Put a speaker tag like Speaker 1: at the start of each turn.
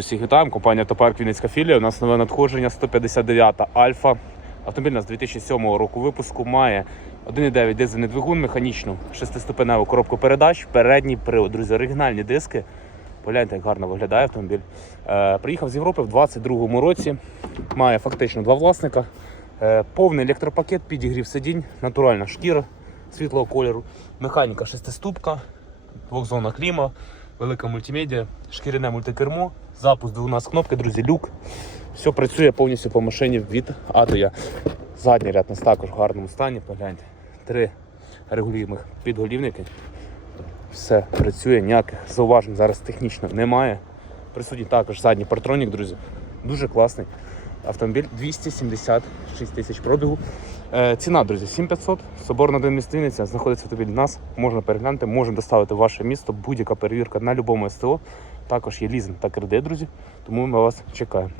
Speaker 1: Всіх вітаємо, компанія Топарк Вінницька філія. У нас нове надходження 159 Альфа. Автомобіль у нас 2007 року випуску має 1,9 дизельний двигун, механічну шестиступеневу коробку передач, передній привод. Друзі, оригінальні диски. Погляньте, як гарно виглядає автомобіль. Е, приїхав з Європи в 2022 році. Має фактично два власника. Е, повний електропакет, підігрів сидінь, натуральна шкіра світлого кольору, механіка шестиступка, двохзонна кліма, велика мультимедіа, шкіряне мультикермо, запуск двигуна з кнопки, друзі, люк. Все працює повністю по машині від А до Я. Задній ряд нас також в гарному стані. Погляньте. Три регулюємих підголівники. Все працює, ніяких зауважень зараз технічно немає. Присутній також задній партронік, друзі. Дуже класний. Автомобіль 276 тисяч пробігу. Е, ціна, друзі, 7500. Соборна 1 містиниця. Знаходиться тобі в нас. Можна переглянути, можна доставити в ваше місто. Будь-яка перевірка на будь-якому СТО. Також є лізинг та кредит, друзі. Тому ми вас чекаємо.